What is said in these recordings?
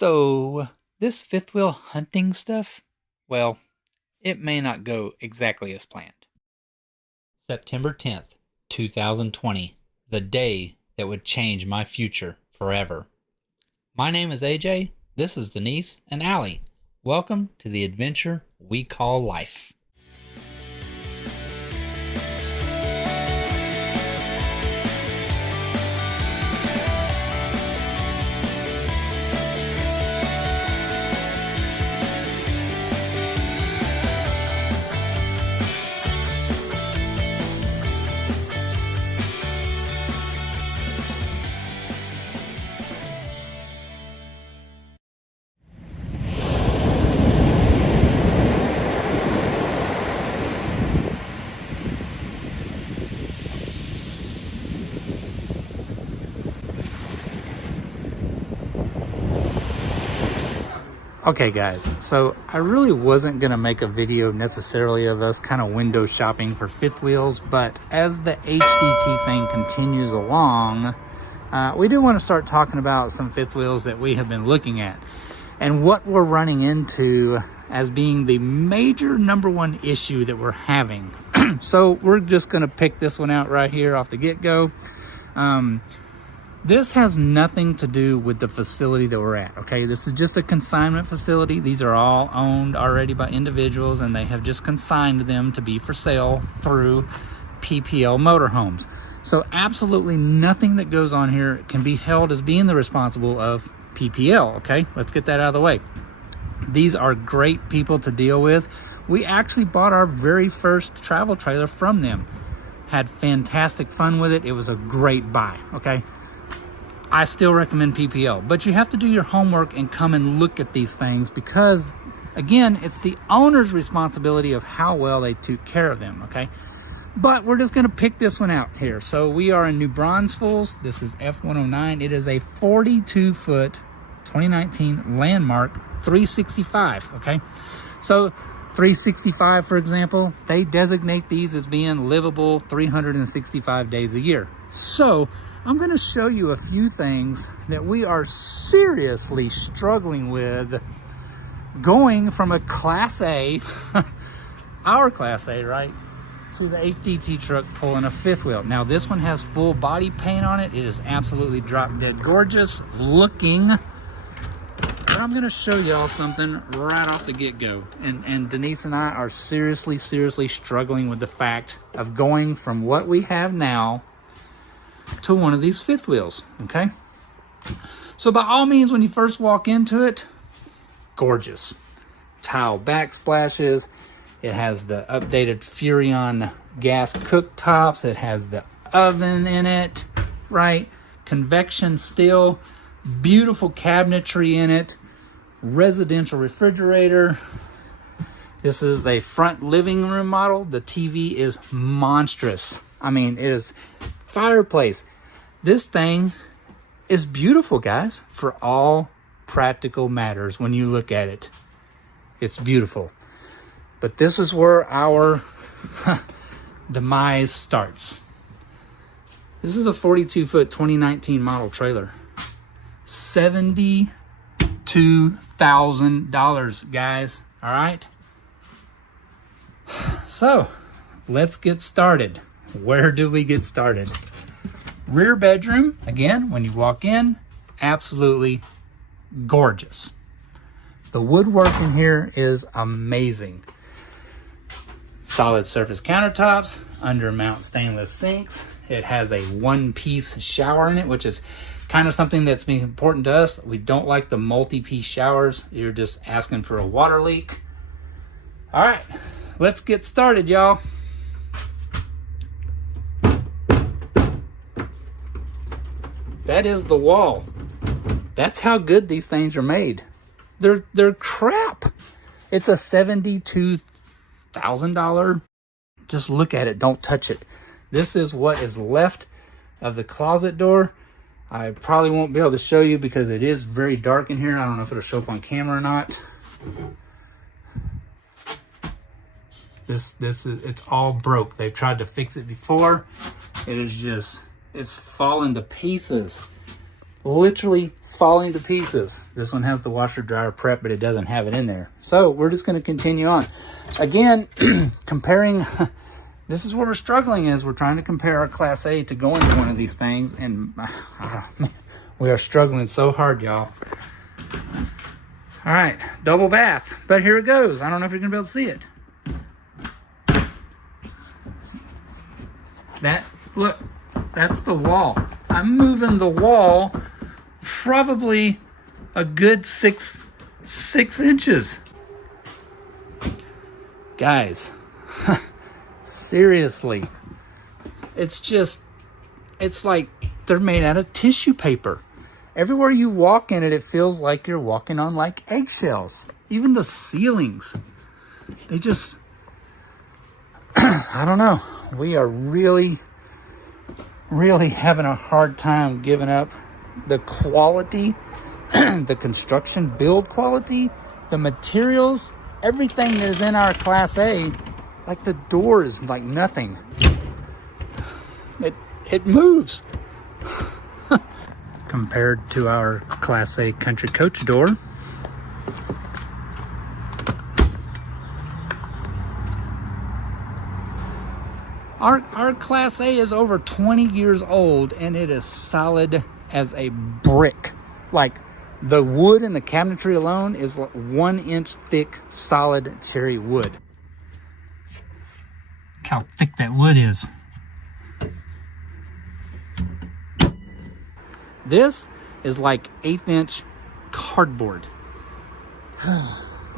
So, this fifth wheel hunting stuff, well, it may not go exactly as planned. September 10th, 2020, the day that would change my future forever. My name is AJ, this is Denise and Allie. Welcome to the adventure we call life. Okay guys, so I really wasn't going to make a video necessarily of us kind of window shopping for fifth wheels, but as the HDT thing continues along, we do want to start talking about some fifth wheels that we have been looking at and what we're running into as being the major number one issue that we're having. So we're just going to pick this one out right here off the get-go. This has nothing to do with the facility that we're at, okay? This is just a consignment facility. These are all owned already by individuals, and they have just consigned them to be for sale through PPL motorhomes. So absolutely nothing that goes on here can be held as being the responsible of PPL, okay? Let's get that out of the way. These are great people to deal with. We actually bought our very first travel trailer from them. Had fantastic fun with it. It was a great buy, okay? I still recommend PPL, but you have to do your homework and come and look at these things because, again, it's the owner's responsibility of how well they took care of them, okay? But we're just going to pick this one out here. So we are in New Braunfels. This is F109. It is a 42-foot 2019 Landmark 365, okay? So 365, for example, they designate these as being livable 365 days a year. So I'm going to show you a few things that we are seriously struggling with going from a Class A, our Class A, right, to the HDT truck pulling a fifth wheel. Now, this one has full body paint on it. It is absolutely drop dead gorgeous looking. But I'm going to show y'all something right off the get-go. And Denise and I are seriously struggling with the fact of going from what we have now to one of these fifth wheels, okay? So by all means, when you first walk into it, gorgeous. Tile backsplashes. It has the updated Furrion gas cooktops. It has the oven in it, right? Convection steel. Beautiful cabinetry in it. Residential refrigerator. This is a front living room model. The TV is monstrous. I mean, it is fireplace. This thing is beautiful, guys, for all practical matters. When you look at it, it's beautiful. But this is where our demise starts. This is a 42-foot 2019 model trailer. $72,000, guys. All right. So let's get started. Where do we get started? Rear bedroom, again, when you walk in, absolutely gorgeous. The woodwork in here is amazing. Solid surface countertops, undermount stainless sinks. It has a one-piece shower in it, which is kind of something that's been important to us. We don't like the multi-piece showers. You're just asking for a water leak. All right, let's get started, y'all. That is the wall. That's how good these things are made. They're crap. It's a $72,000. Just look at it. Don't touch it. This is what is left of the closet door. I probably won't be able to show you because it is very dark in here. I don't know if it'll show up on camera or not. It's all broke. They've tried to fix it before. It is just, it's fallen to pieces. literally falling to pieces. This one has the washer dryer prep, but it doesn't have it in there. So we're just going to continue on. Again, comparing, this is where we're struggling is we're trying to compare our Class A to go into one of these things, and we are struggling so hard, y'all. All right, double bath, but here it goes. I don't know if you're gonna be able to see it. Look, that's the wall. I'm moving the wall probably a good six inches. Guys, seriously, it's like they're made out of tissue paper. Everywhere you walk in it, it feels like you're walking on like eggshells. Even the ceilings, they just, I don't know. We are really having a hard time giving up the quality, the construction build quality, the materials, everything that is in our Class A. Like the door is like nothing. It moves. Compared to our Class A Country Coach door. Our Class A is over 20 years old, and it is solid as a brick. Like the wood in the cabinetry alone is like 1 inch thick, solid cherry wood. Look how thick that wood is. This is like 1/8 inch cardboard.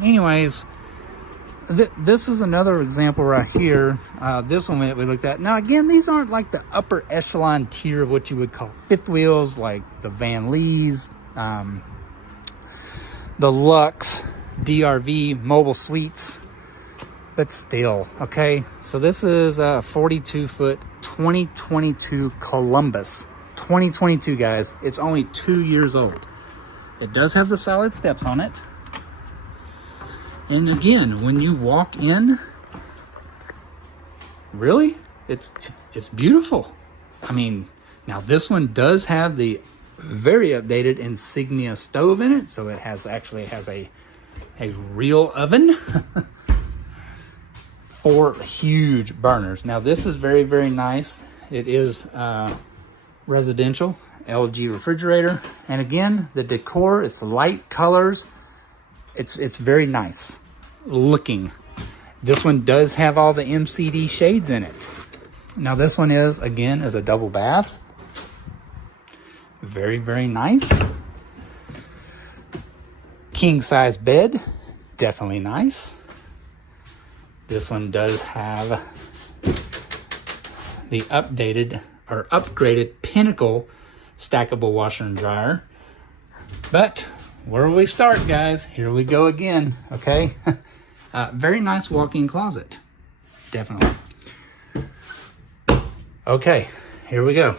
Anyways, this is another example right here. This one we looked at. Now again, these aren't like the upper echelon tier of what you would call fifth wheels, like the Van Lees, the Lux, DRV, Mobile Suites, but still, okay? So this is a 42-foot 2022 Columbus. 2022, guys. It's only 2 years old. It does have the solid steps on it. And again, when you walk in, really, it's beautiful. I mean, now this one does have the very updated Insignia stove in it, so it actually has a real oven. 4 huge burners. Now this is very, very nice. It is residential LG refrigerator, and again, the decor, it's light colors. It's very nice looking. This one does have all the MCD shades in it. Now this one is a double bath. Very, very nice. King size bed, definitely nice. This one does have the updated or upgraded Pinnacle stackable washer and dryer. But where will we start, guys? Here we go again, okay? Very nice walk-in closet, definitely. Okay, here we go.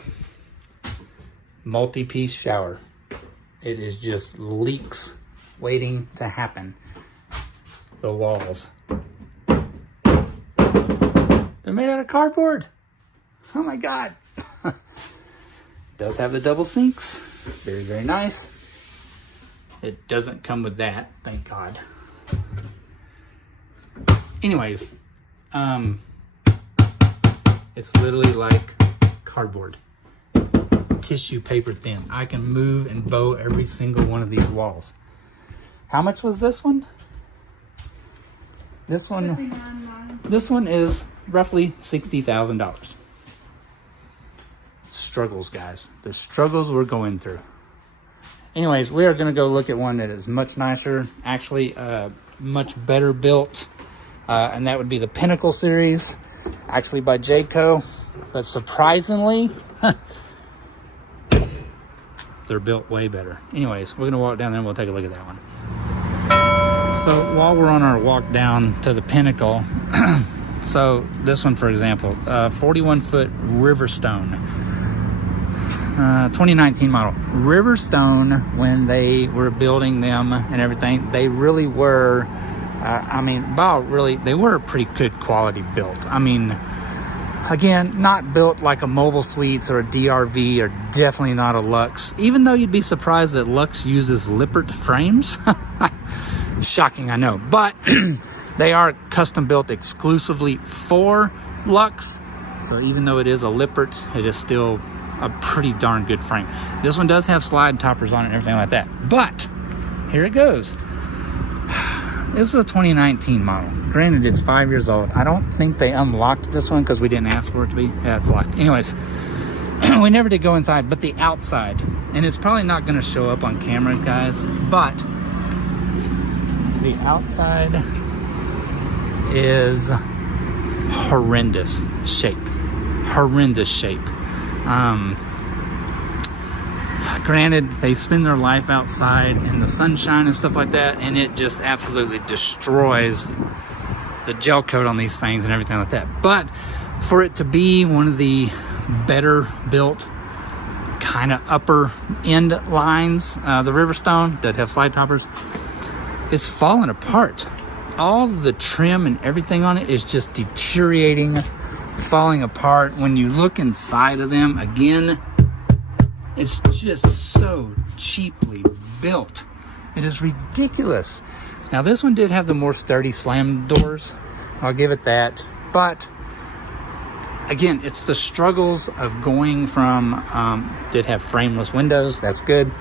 Multi-piece shower. It is just leaks waiting to happen. The walls. They're made out of cardboard. Oh my God. Does have the double sinks. Very, very nice. It doesn't come with that, thank God. Anyways, it's literally like cardboard. Tissue paper thin. I can move and bow every single one of these walls. How much was this one? This one is roughly $60,000. Struggles, guys. The struggles we're going through. Anyways, we are going to go look at one that is much nicer, actually much better built, and that would be the Pinnacle series, actually by Jayco. But surprisingly, they're built way better. Anyways, we're going to walk down there and we'll take a look at that one. So while we're on our walk down to the Pinnacle, so this one, for example, 41-foot Riverstone, 2019 model. Riverstone, when they were building them and everything, they really were, they were a pretty good quality build. I mean, Again, not built like a Mobile Suites or a DRV, or definitely not a Lux, even though you'd be surprised that Lux uses Lippert frames. Shocking, I know, but they are custom built exclusively for Lux. So even though it is a Lippert, it is still a pretty darn good frame. This one does have slide toppers on it and everything like that. But here it goes. This is a 2019 model. Granted, it's 5 years old. I don't think they unlocked this one because we didn't ask for it to be. Yeah, it's locked. Anyways, we never did go inside, but the outside. And it's probably not going to show up on camera, guys, but the outside is horrendous shape. Horrendous shape. Granted, they spend their life outside in the sunshine and stuff like that, and it just absolutely destroys the gel coat on these things and everything like that. But for it to be one of the better built kind of upper end lines, the Riverstone that have slide toppers, it's falling apart. All the trim and everything on it is just deteriorating, falling apart. When you look inside of them, again, it's just so cheaply built. It is ridiculous. Now, this one did have the more sturdy slam doors. I'll give it that. But again, it's the struggles of going from, did have frameless windows. That's good.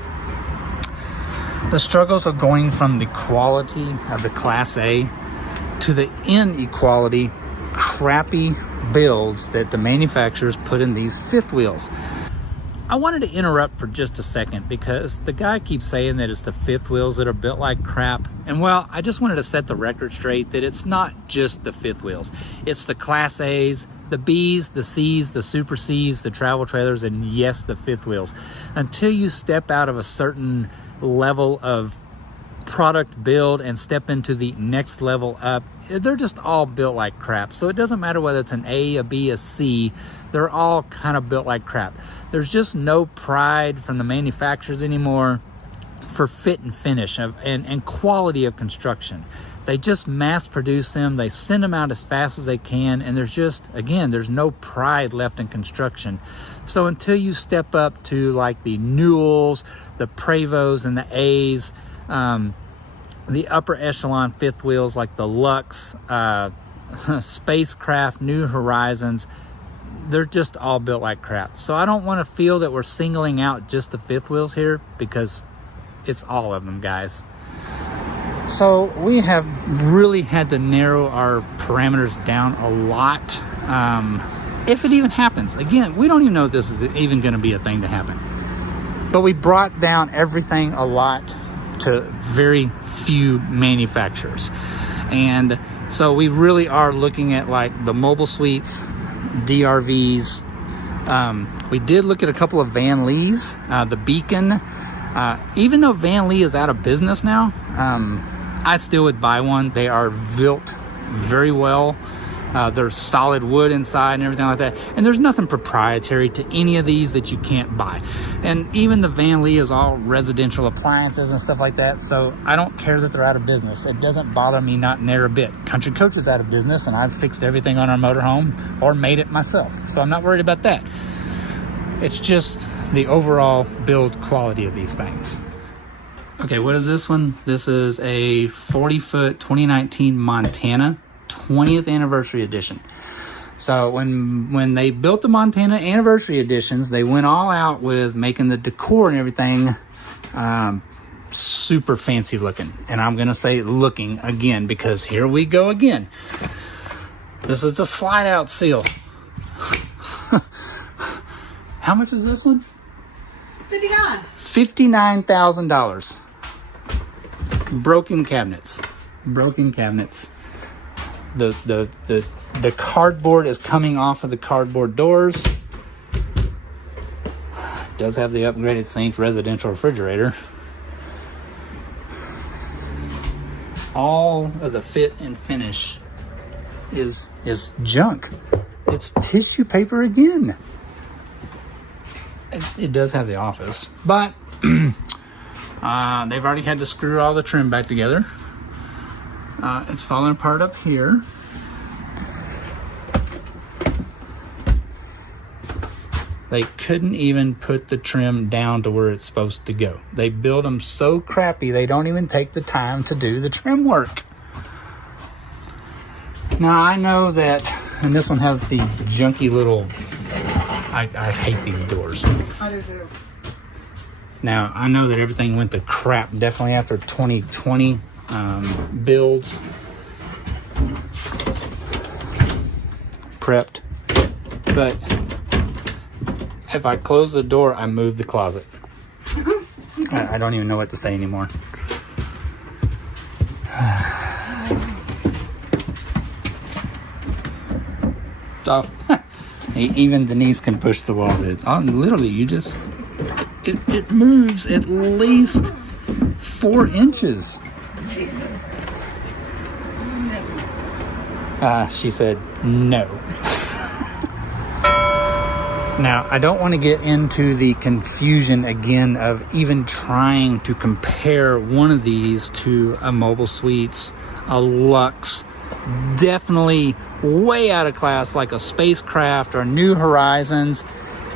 The struggles of going from the quality of the Class A to the inequality, crappy builds that the manufacturers put in these fifth wheels. I wanted to interrupt for just a second because the guy keeps saying that it's the fifth wheels that are built like crap. And well, I just wanted to set the record straight that it's not just the fifth wheels. It's the Class A's, the B's, the C's, the Super C's, the travel trailers, and yes, the fifth wheels. Until you step out of a certain level of product build and step into the next level up, they're just all built like crap. So it doesn't matter whether it's an A, a B, a C, they're all kind of built like crap. There's just no pride from the manufacturers anymore for fit and finish and quality of construction. They just mass produce them, they send them out as fast as they can, and there's just, again, there's no pride left in construction. So until you step up to like the Newells, the Prevos, and the A's, the upper echelon fifth wheels like the Lux, Spacecraft, New Horizons, they're just all built like crap. So I don't want to feel that we're singling out just the fifth wheels here, because it's all of them, guys. So we have really had to narrow our parameters down a lot. If it even happens, again, we don't even know if this is even going to be a thing to happen, but we brought down everything a lot to very few manufacturers. And so we really are looking at like the Mobile Suites, DRVs. We did look at a couple of Van Lees, the Beacon. Even though Van Lee is out of business now, I still would buy one. They are built very well. There's solid wood inside and everything like that. And there's nothing proprietary to any of these that you can't buy. And even the Van Lee is all residential appliances and stuff like that. So I don't care that they're out of business. It doesn't bother me not near a bit. Country Coach is out of business, and I've fixed everything on our motorhome or made it myself. So I'm not worried about that. It's just the overall build quality of these things. Okay, what is this one? This is a 40-foot 2019 Montana 20th anniversary edition. So when they built the Montana anniversary editions, they went all out with making the decor and everything super fancy looking. And I'm gonna say looking again, because here we go again. This is the slide out seal. How much is this one? $59,000. Broken cabinets. The cardboard is coming off of the cardboard doors. It does have the upgraded Saints residential refrigerator. All of the fit and finish is junk. It's tissue paper again. It does have the office, but they've already had to screw all the trim back together. It's falling apart up here. They couldn't even put the trim down to where it's supposed to go. They build them so crappy, they don't even take the time to do the trim work. Now, I know that, and this one has the junky little, I hate these doors. I do too. Now, I know that everything went to crap definitely after 2020 builds. Prepped. But if I close the door, I move the closet. I don't even know what to say anymore. So, even Denise can push the walls. Literally, you just, it moves at least 4 inches. Jesus. She said no. Now, I don't want to get into the confusion again of even trying to compare one of these to a Mobile Suites, a Luxe, definitely way out of class, like a Spacecraft or New Horizons.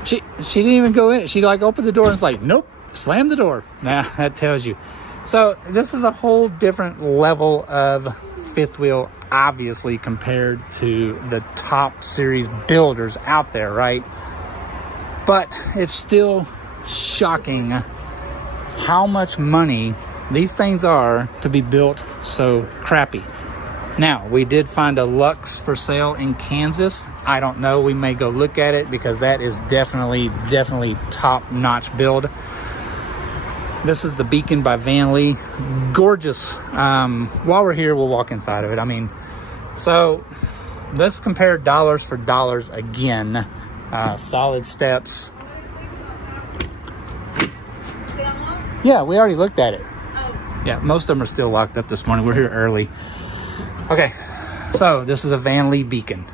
She didn't even go in it. She like opened the door and it's like, nope, slam the door. Nah, that tells you. So this is a whole different level of fifth wheel, obviously, compared to the top series builders out there, right? But it's still shocking how much money these things are to be built so crappy. Now, we did find a Luxe for sale in Kansas. I don't know. We may go look at it because that is definitely top-notch build. This is the Beacon by Van Lee. Gorgeous. While we're here, we'll walk inside of it. I mean, so let's compare dollars for dollars again. Solid steps. Yeah, we already looked at it. Yeah, most of them are still locked up this morning. We're here early. Okay, so this is a Van Lee Beacon.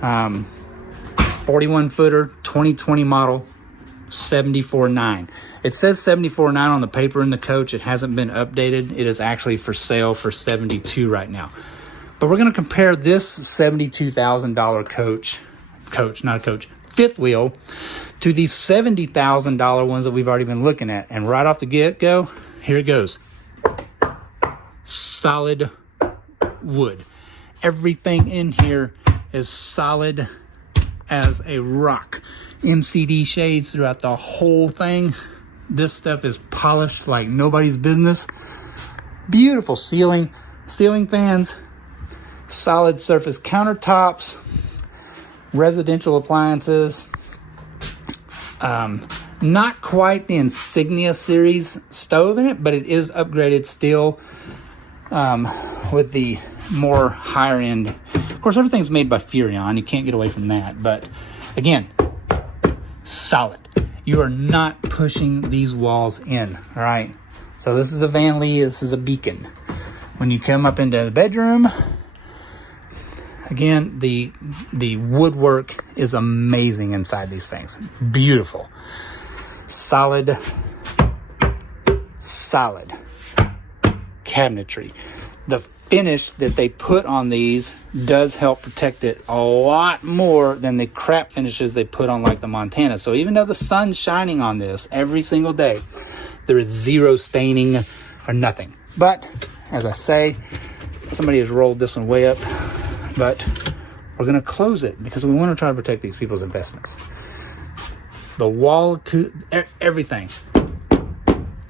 41 footer, 2020 model, 74.9. It says 74.9 on the paper in the coach. It hasn't been updated. It is actually for sale for 72 right now. But we're going to compare this $72,000 fifth wheel to these $70,000 ones that we've already been looking at. And right off the get-go, here it goes. Solid wood. Everything in here is solid as a rock. MCD shades throughout the whole thing. This stuff is polished like nobody's business. Beautiful ceiling fans, solid surface countertops, residential appliances. Not quite the Insignia series stove in it, but it is upgraded still with the more higher end. Of course, everything's made by Furrion. You can't get away from that. But again, solid. You are not pushing these walls in. All right. So this is a Van Lee. This is a Beacon. When you come up into the bedroom, again, the woodwork is amazing inside these things. Beautiful. Solid cabinetry. The finish that they put on these does help protect it a lot more than the crap finishes they put on like the Montana. So even though the sun's shining on this every single day, there is zero staining or nothing. But as I say, somebody has rolled this one way up, but we're going to close it because we want to try to protect these people's investments. The wall, everything,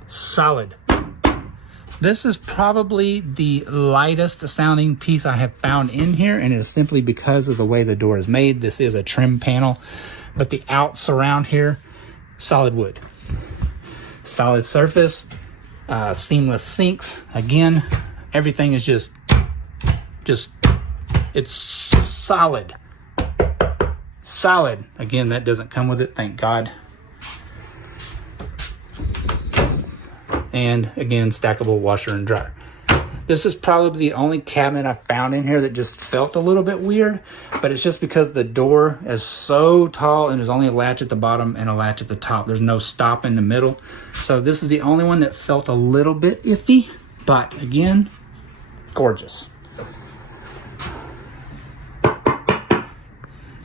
solid. This is probably the lightest sounding piece I have found in here, and it is simply because of the way the door is made. This is a trim panel, but the outs around here, solid wood. Solid surface, seamless sinks. Again, everything is just it's solid. Solid. Again, that doesn't come with it, thank God. And again, stackable washer and dryer. This is probably the only cabinet I found in here that just felt a little bit weird, but it's just because the door is so tall and there's only a latch at the bottom and a latch at the top. There's no stop in the middle. So this is the only one that felt a little bit iffy, but again, gorgeous.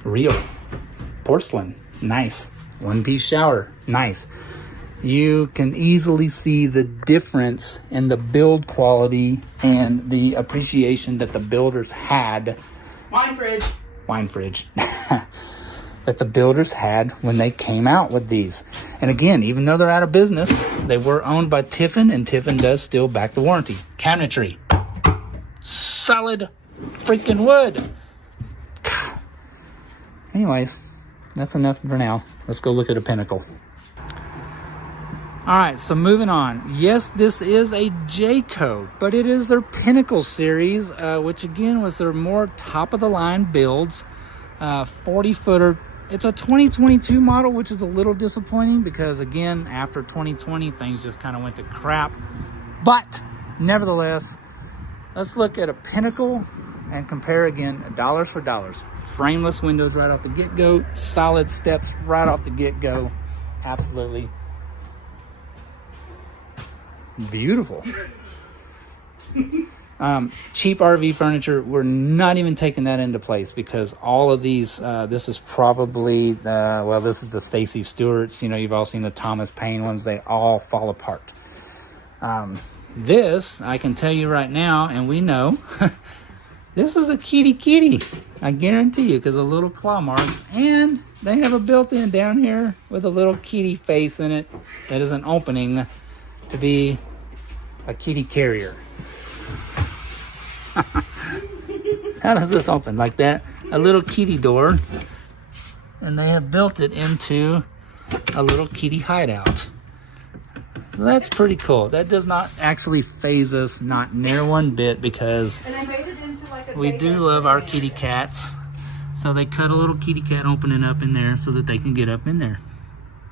Real porcelain. Nice. One-piece shower. Nice. You can easily see the difference in the build quality and the appreciation that the builders had. Wine fridge. That the builders had when they came out with these. And again, even though they're out of business, they were owned by Tiffin, and Tiffin does still back the warranty. Cabinetry. Solid freaking wood. Anyways, that's enough for now. Let's go look at a Pinnacle. All right, so moving on. Yes, this is a Jayco, but it is their Pinnacle series, which again was their more top-of-the-line builds. 40-footer. It's a 2022 model, which is a little disappointing because, again, after 2020, things just kind of went to crap. But, nevertheless, let's look at a Pinnacle and compare again dollars for dollars. Frameless windows right off the get-go. Solid steps right off the get-go. Absolutely beautiful. Cheap RV furniture, we're not even taking that into place because all of these, this is probably, this is the Stacy Stewart's. You know, you've all seen the Thomas Paine ones. They all fall apart. This, I can tell you right now, and we know, this is a kitty. I guarantee you, because of little claw marks. And they have a built-in down here with a little kitty face in it that is an opening to be a kitty carrier. How does this open? Like that? A little kitty door. And they have built it into a little kitty hideout. So that's pretty cool. That does not actually phase us, not near one bit, because we do love our kitty cats. So they cut a little kitty cat opening up in there so that they can get up in there.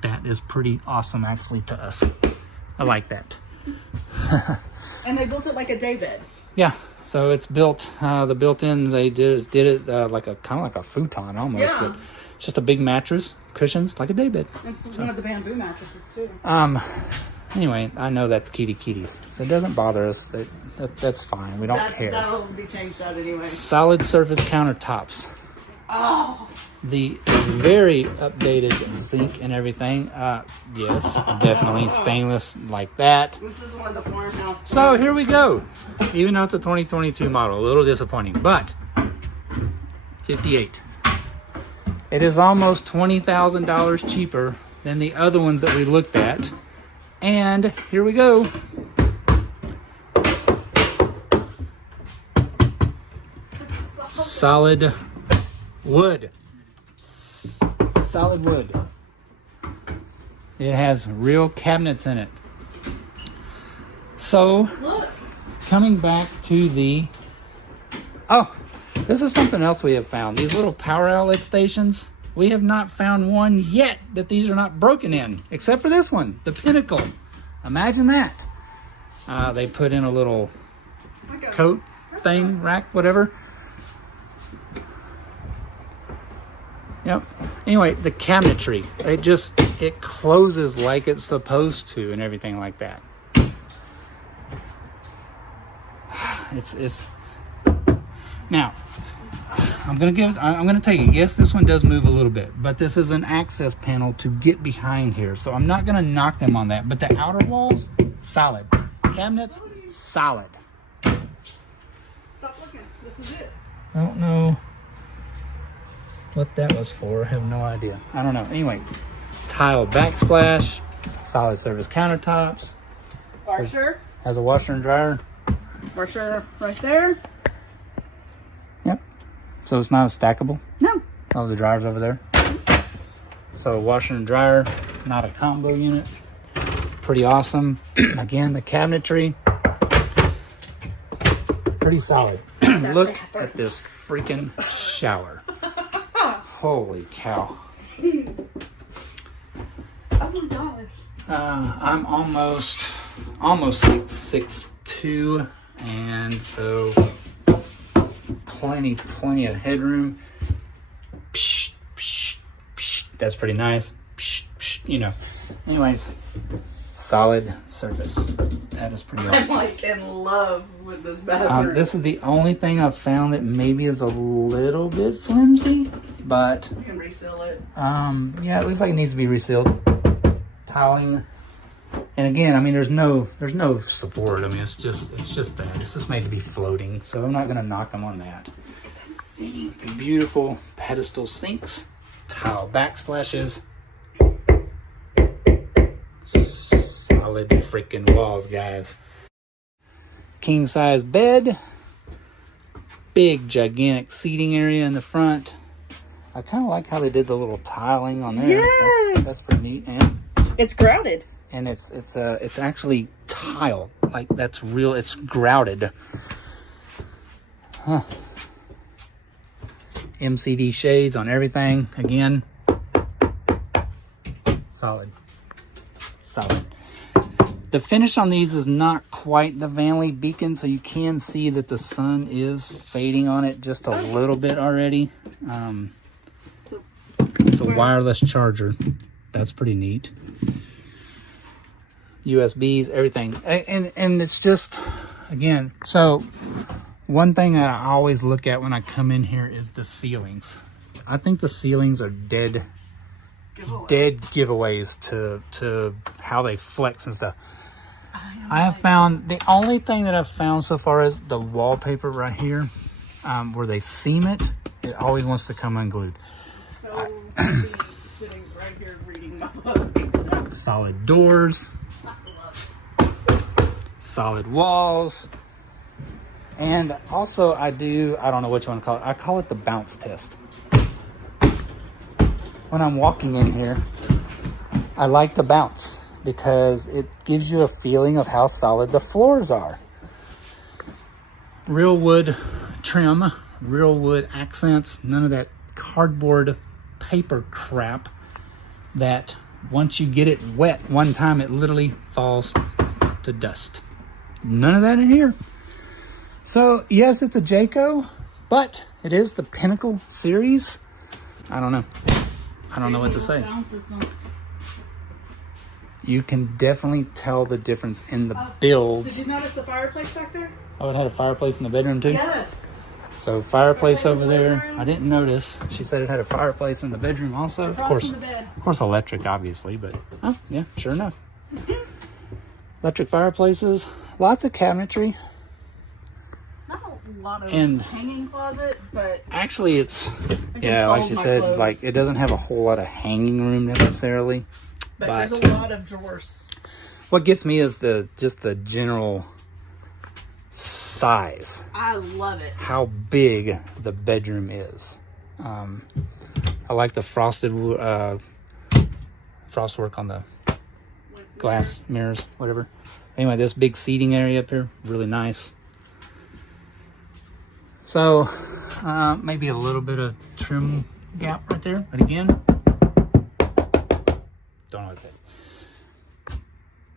That is pretty awesome actually to us. I like that. And they built it like a day bed. Yeah, so it's built. The built-in they did it like a kind of like a futon almost, Yeah. but it's just a big mattress, cushions, like a daybed. It's one of the bamboo mattresses too. Anyway, I know that's kitties, so it doesn't bother us. That's fine. We don't care. That'll be changed out anyway. Solid surface countertops. Oh. The very updated sink and everything. Yes, definitely stainless like that. This is one of the farmhouse. So here we go. Even though it's a 2022 model, a little disappointing, but 58. It is almost $20,000 cheaper than the other ones that we looked at. And here we go. Solid wood. Solid wood. It has real cabinets in it. So, coming back to the... Oh, this is something else we have found. These little power outlet stations. We have not found one yet that these are not broken in. Except for this one, the Pinnacle. Imagine that. They put in a little coat thing, rack, whatever. Yep. Anyway, the cabinetry, it closes like it's supposed to and everything like that. It's now I'm gonna take it. Yes, this one does move a little bit, but this is an access panel to get behind here. So I'm not gonna knock them on that. But the outer walls, solid. Cabinets, solid. Stop looking. This is it. I don't know what that was for. I have no idea. I don't know. Anyway, tile backsplash, solid surface countertops. Washer. Has a washer and dryer. Washer right there. Yep. So it's not a stackable? No. Oh, the dryer's over there. So washer and dryer, not a combo unit. Pretty awesome. Again, the cabinetry, pretty solid. Look at this freaking shower. Holy cow. Oh my gosh. I'm almost 6'2", and so plenty of headroom. That's pretty nice. You know. Anyways, solid surface. That is pretty I'm awesome. like in love with this bathroom. This is the only thing I've found that maybe is a little bit flimsy, but You can reseal it. yeah, it looks like it needs to be resealed. Tiling, and again, I mean, there's no support. I mean, it's just that. It's just made to be floating, so I'm not gonna knock them on that. Sink, beautiful pedestal sinks, tile backsplashes, solid freaking walls, guys. King size bed, big gigantic seating area in the front. I kind of like how they did the little tiling on there. Yes! That's pretty neat. And It's grouted. it's actually tile, like that's real. It's grouted. Huh. MCD shades on everything. Again, solid. The finish on these is not quite the Vanley beacon, so you can see that the sun is fading on it just a little bit already. It's a wireless charger. That's pretty neat. USBs, everything. And it's just, again, so one thing that I always look at when I come in here is the ceilings. I think the ceilings are dead giveaways to how they flex and stuff. I have found, the only thing that I've found so far is the wallpaper right here, where they seam it. It always wants to come unglued. So, sitting right here reading my book. Solid doors, solid walls, and also I don't know what you want to call it. I call it the bounce test. When I'm walking in here, I like to bounce because it gives you a feeling of how solid the floors are. Real wood trim, real wood accents, none of that cardboard paper crap that once you get it wet one time, it literally falls to dust. None of that in here. So yes, it's a Jayco, but it is the Pinnacle series. I don't know. I don't know what to say. Sound system. You can definitely tell the difference in the builds. Did you notice the fireplace back there? Oh, it had a fireplace in the bedroom too? Yes. So fireplace Fireplace in over the living there. room. I didn't notice. She said it had a fireplace in the bedroom also. Across from the bed. Of course electric, obviously, but oh yeah, sure enough. Electric fireplaces, lots of cabinetry. Not a lot of And- hanging closet, but Actually, it's, I can yeah, like fold she my said, clothes. like it doesn't have a whole lot of hanging room necessarily. but but- there's a lot of drawers. What gets me is just the general size, I love it. how big the bedroom is. I like the frosted frostwork on the With glass mirrors, whatever. Anyway, this big seating area up here, really nice. So maybe a little bit of trim gap right there, but again, don't know what that.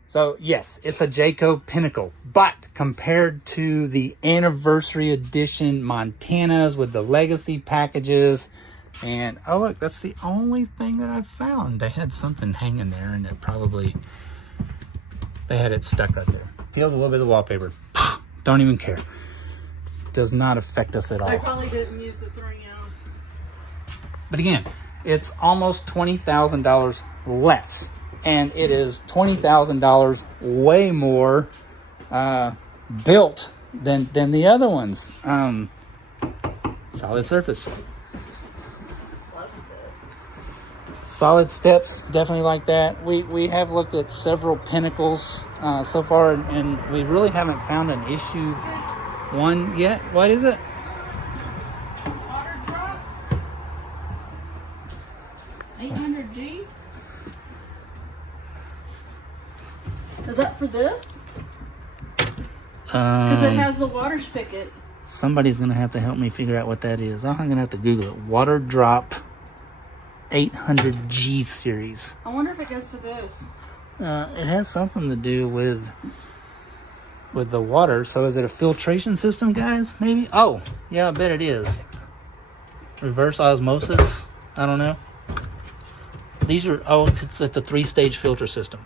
So yes, it's a Jayco Pinnacle, but compared to the anniversary edition Montanas with the legacy packages, and oh look, that's the only thing that I've found. They had something hanging there, and it probably, they had it stuck right there. Peeled a little bit of the wallpaper. Don't even care. Does not affect us at all. I probably didn't use the 3M. But again, it's almost $20,000 less, and it is $20,000 way more built than the other ones. Solid surface, Love this. solid steps, definitely like that. We have looked at several Pinnacles so far, and we really haven't found an issue one yet. What is it? Water drop. 800G. Is that for this? Because it has the water spigot. Somebody's gonna have to help me figure out what that is. I'm gonna have to Google it. Water drop 800G series. I wonder if it goes to this. It has something to do with the water. So is it a filtration system, guys? Maybe. Oh, yeah, I bet it is. Reverse osmosis. I don't know. These are, oh, it's a 3-stage filter system.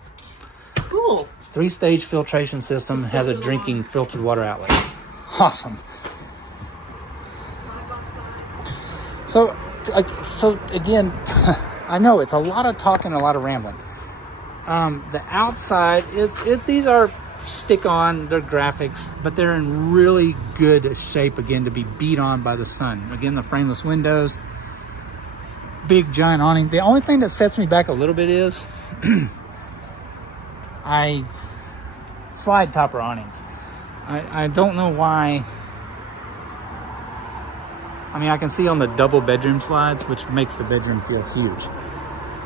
Cool. 3-stage filtration system, has a drinking filtered water outlet. Awesome. So again, I know it's a lot of talking, a lot of rambling. The outside these are stick-on, they're graphics, but they're in really good shape again to be beat on by the sun. Again, the frameless windows, big giant awning. The only thing that sets me back a little bit is I slide topper awnings. I don't know why. I mean, I can see on the double bedroom slides, which makes the bedroom feel huge.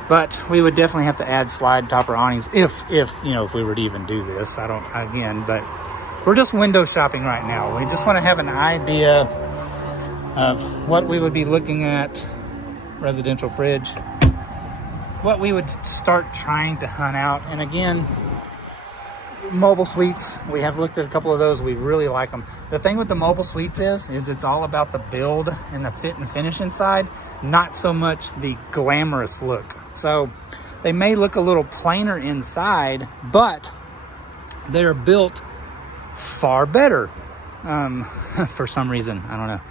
But we would definitely have to add slide topper awnings if we were to even do this. But we're just window shopping right now. We just want to have an idea of what we would be looking at, residential fridge, what we would start trying to hunt out. And again, mobile suites, we have looked at a couple of those. We really like them. The thing with the mobile suites is it's all about the build and the fit and finish inside, not so much the glamorous look. So they may look a little plainer inside, but they're built far better for some reason. I don't know.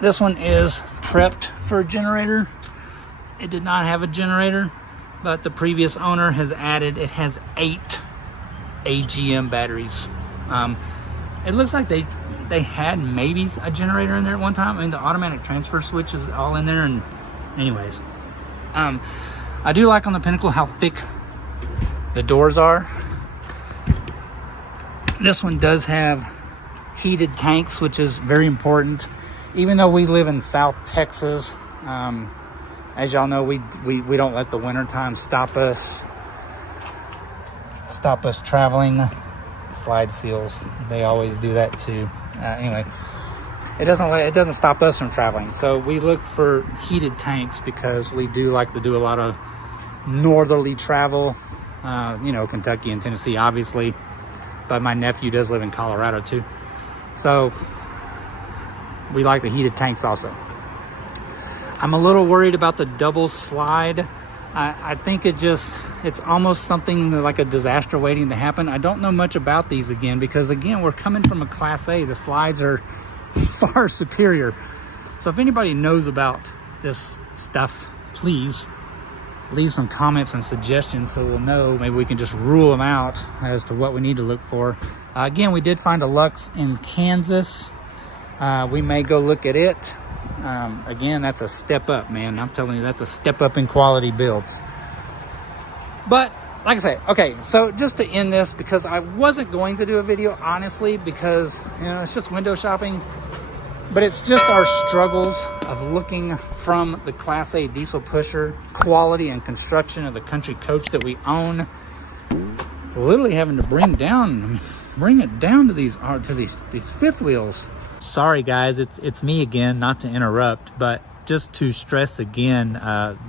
This one is prepped for a generator. It did not have a generator, but the previous owner has added, it has 8 AGM batteries. It looks like they had maybe a generator in there at one time. I mean, the automatic transfer switch is all in there. And anyways, I do like on the Pinnacle how thick the doors are. This one does have heated tanks, which is very important. Even though we live in South Texas, as y'all know, we don't let the wintertime stop us traveling. Slide seals, they always do that too. Anyway, it doesn't stop us from traveling. So we look for heated tanks because we do like to do a lot of northerly travel. Kentucky and Tennessee, obviously, but my nephew does live in Colorado too. So we like the heated tanks also. I'm a little worried about the double slide. I think it's almost something like a disaster waiting to happen. I don't know much about these because we're coming from a Class A. The slides are far superior. So if anybody knows about this stuff, please leave some comments and suggestions so we'll know. Maybe we can just rule them out as to what we need to look for. We did find a Lux in Kansas. We may go look at it. That's a step up, man. I'm telling you, that's a step up in quality builds. But like I say, okay, so just to end this, because I wasn't going to do a video, honestly, because it's just window shopping, but it's just our struggles of looking from the Class A diesel pusher quality and construction of the Country Coach that we own, literally having to bring it down to these fifth wheels. Sorry guys, it's me again, not to interrupt, but just to stress again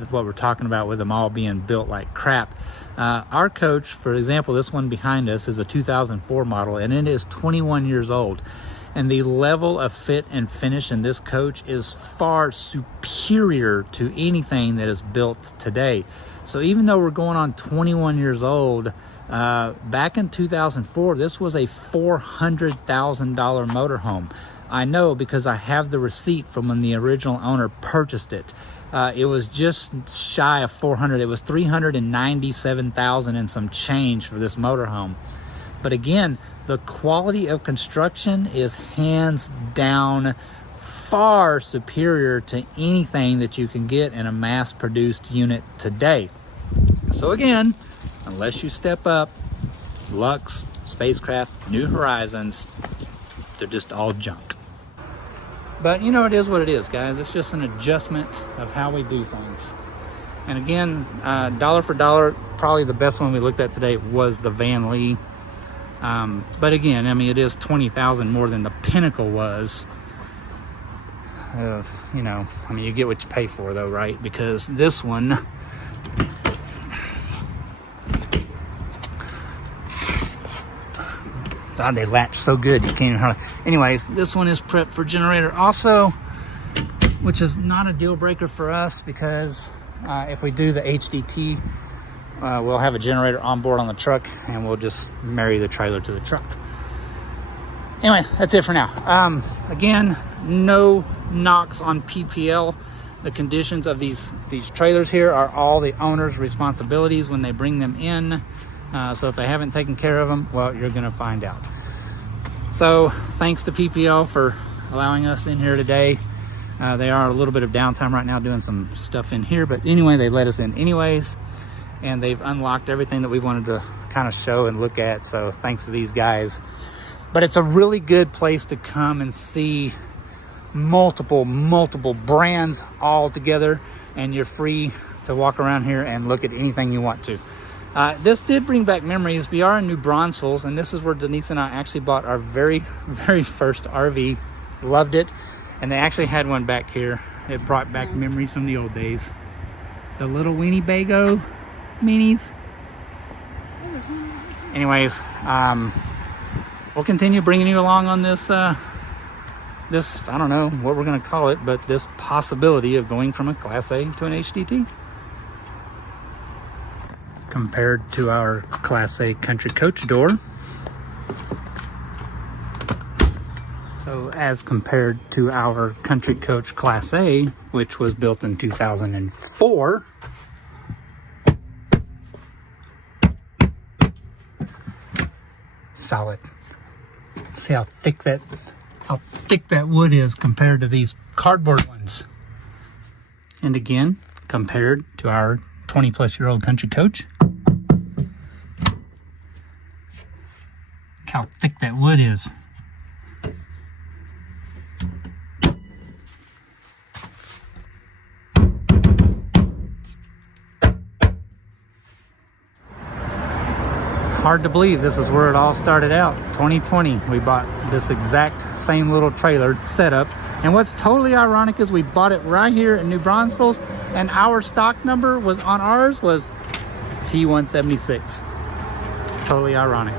what we're talking about with them all being built like crap. Our coach, for example, this one behind us is a 2004 model, and it is 21 years old. And the level of fit and finish in this coach is far superior to anything that is built today. So even though we're going on 21 years old, back in 2004, this was a $400,000 motorhome. I know because I have the receipt from when the original owner purchased it. It was just shy of 400. It was 397,000 and some change for this motorhome. But again, the quality of construction is hands down far superior to anything that you can get in a mass-produced unit today. So again, unless you step up, Lux, Spacecraft, New Horizons, they're just all junk. But it is what it is, guys. It's just an adjustment of how we do things. And again, dollar for dollar, probably the best one we looked at today was the Van Lee. But again, it is $20,000 more than the Pinnacle was. You get what you pay for though, right? Because this one, God, they latch so good you can't even hardly. Anyways, this one is prepped for generator also, which is not a deal breaker for us because if we do the HDT we'll have a generator on board on the truck, and we'll just marry the trailer to the truck. Anyway, that's it for now. Again, no knocks on PPL. The conditions of these trailers here are all the owner's responsibilities when they bring them in. So if they haven't taken care of them, well, you're gonna find out. So thanks to PPL for allowing us in here today. They are a little bit of downtime right now doing some stuff in here, but anyway, they let us in anyways, and they've unlocked everything that we wanted to kind of show and look at. So thanks to these guys. But it's a really good place to come and see multiple brands all together, and you're free to walk around here and look at anything you want to. This did bring back memories. We are in New Braunfels, and this is where Denise and I actually bought our very first RV. Loved it. And they actually had one back here. It brought back memories from the old days. The little weenie bago minis. Anyways, we'll continue bringing you along on this, this, I don't know what we're going to call it, but this possibility of going from a Class A to an HDT. Compared to our Class A Country Coach door. So as compared to our Country Coach Class A, which was built in 2004, solid. See how thick that wood is compared to these cardboard ones. And again, compared to our 20-plus-year-old Country Coach. Look how thick that wood is. Hard to believe this is where it all started out. 2020, we bought this exact same little trailer setup. And what's totally ironic is we bought it right here in New Braunfels, and our stock number was on ours was T176. Totally ironic.